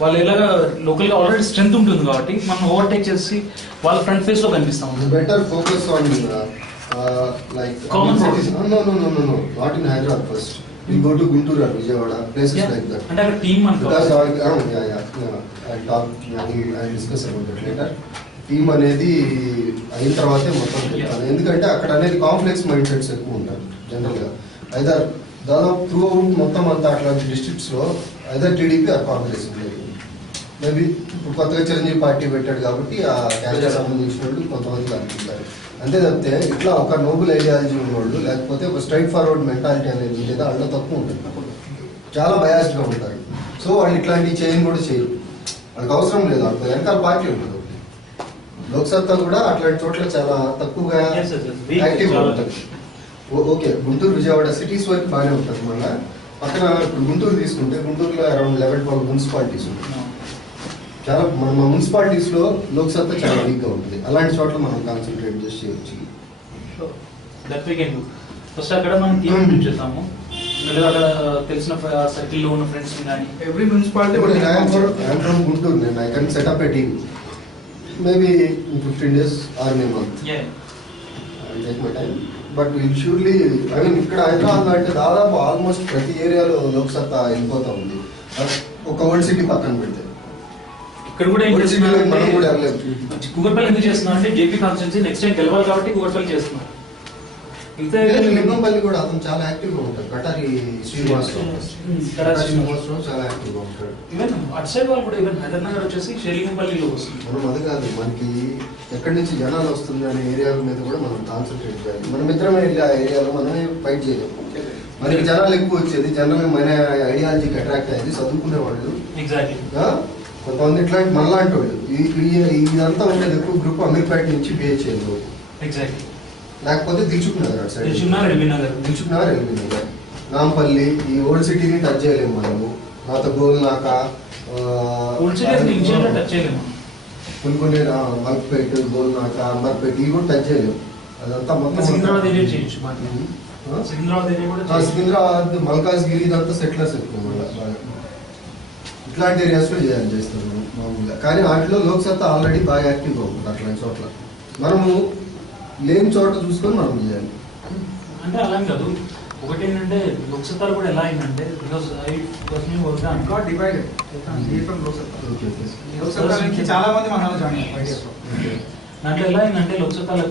వాళ్ళు ఎలాగా లోకల్గా ఆల్రెడీ స్ట్రెంత్ ఉంటుంది కాబట్టి మనం ఓవర్టేక్ చేసి వాళ్ళ ఫ్రంట్ ఫేస్ లో కనిపిస్తాం. Better focus on like common cities. No, not in Hyderabad first. We go to Guntur or Vijayawada, places like that. అంటే అక్కడ team Because I'll talk, I'll discuss about that later. Team అనేది అయిన తర్వాతే మొత్తం చెప్తాను. ఎందుకంటే అక్కడ అనేది కాంప్లెక్స్ మైండ్ సెట్స్ ఎక్కువ ఉంటారు జనరల్గా. అయితే దాదాపు త్రూ అవుట్ మొత్తం అంతా అట్లాంటి డిస్ట్రిక్ట్స్ లో ఐదర్ టీడీపీ ఆర్ కాంగ్రెస్ ఉండేది. మేబీ ఇప్పుడు కొత్తగా చిరంజీవి పార్టీ పెట్టాడు కాబట్టి ఆ క్యాస్ట్ సంబంధించిన వాళ్ళు కొంతమంది అనుకుంటారు. అంతే తప్పితే ఇట్లా ఒక నోబుల్ ఐడియాలజీ ఉన్నవాళ్ళు లేకపోతే ఒక స్ట్రైట్ ఫార్వర్డ్ మెంటాలిటీ అనేది ఉండేది వాళ్ళలో తక్కువ ఉంటుంది. చాలా బయాస్డ్గా ఉంటారు. సో వాళ్ళు ఇట్లాంటివి చేయని కూడా చేయరు. వాళ్ళకి అవసరం లేదు. వాళ్ళకి వెనకాల పార్టీ ఉండదు. లోక్సత్తా కూడా అట్లాంటి చోట్ల చాలా తక్కువగా యాక్టివ్గా ఉంటుంది. ఓకే, గుంటూరు విజయవాడ సిటీస్ వరకు బాగానే ఉంటుంది. మళ్ళీ పక్కన ఇప్పుడు గుంటూరు తీసుకుంటే గుంటూరులో అరౌండ్ 11-12 మున్సిపాలిటీస్ ఉంటాయి. చాలా మన మున్సిపాలిటీస్ లో లోక్సత్తా చాలా వీక్ గా ఉంటుంది. అలాంటి చోట్ల మనం కాన్సన్ట్రేట్ చేసి చేయొచ్చు. ఫస్ట్ అక్కడ మనం టీమ్ బిల్డ్ చేస్తాము. అక్కడ తెలిసిన సర్కిల్ లో ఉన్న ఫ్రెండ్స్ కానీ ఎవ్రీ మున్సిపాలిటీ గుంటూరు నేను I can setup A team maybe in 15 days or in a month. I'll take my time. But will surely I mean ఇక్కడ హైదరాబాద్ అంటే దాదాపు ఆల్మోస్ట్ ప్రతి ఏరియాలో లోక్సత్తా వెళ్ళిపోతా ఉంది. ఒక ఓల్డ్ సిటీ పక్కన పెడితే ఇక్కడ కూడా కూకట్పల్లి ఎందుకు చేస్తున్నాం అంటే జేపీ కాన్స్టిట్యూన్సీ నెక్స్ట్ టైం గెలవాలి కాబట్టి కూకట్పల్లి చేస్తున్నాం. లింగంపల్లి కూడా అతను చాలా యాక్టివ్ గా ఉంటాడు. కటారి శ్రీనివాసరావు చాలా యాక్టివ్ గా ఉంటాడు. ఈవెన్ అటు సైడ్ వాళ్ళు కూడా ఈవెన్ హైదరాబాద్ వచ్చేసి శ్రీలింగంపల్లిలో వస్తుంది. మనం అది కాదు, మనకి ఎక్కడి నుంచి జనాలు వస్తుంది అనే ఏరియా మీద కూడా మనం కాన్సన్ట్రేట్ చేయాలి. మనం మిత్రమే ఏరియాలో మనమే ఫైట్ చేయలేము. మనకి జనాలు ఎక్కువ వచ్చేది జనరల్ మన ఐడియాలజీకి అట్రాక్ట్ అయ్యేది చదువుకునే వాళ్ళు. కొంతమంది ఇట్లాంటి మనలాంటి వాళ్ళు ఇదంతా ఉండేది ఎక్కువ గ్రూప్ అమీర్పేట నుంచి బిహెచ్ఎల్ లేకపోతే దిల్చుకున్నారు అటు సైడ్ దిల్చుకున్నారు ఎల్బీనగర్ నాంపల్లి ఈ ఓల్డ్ సిటీని టచ్ చేయలేము మనము. నాతో గోల్నాక కొన్ని మల్క్పేట గోల్నాక అంబర్పేట ఇవి కూడా టచ్ చేయలేము. అదంతా మొత్తం సికింద్రాబాద్ మల్కాజ్గిరి ఇదంతా సెటిలర్స్ ఎక్కువ మళ్ళీ ఇట్లాంటి ఏరియాస్ లో చేస్తాం మామూలుగా. కానీ వాటిలో లోక్సత్తా ఆల్రెడీ బాగా యాక్టివ్గా ఉంటుంది. అట్లాంటి చోట్ల మనము లేని చోట చూసుకొని మనం చేయాలి. అంటే అలా కాదు. ఒకటి ఏంటంటే లోక్సత్తాలో కూడా ఎలా అయిందంటే because I personally work on got divided from Lok Satta. చాలా మంది మనలో జాయిన్ అయ్యారు. దాంట్లో ఎలా అయిందంటే లోక్సత్తాలో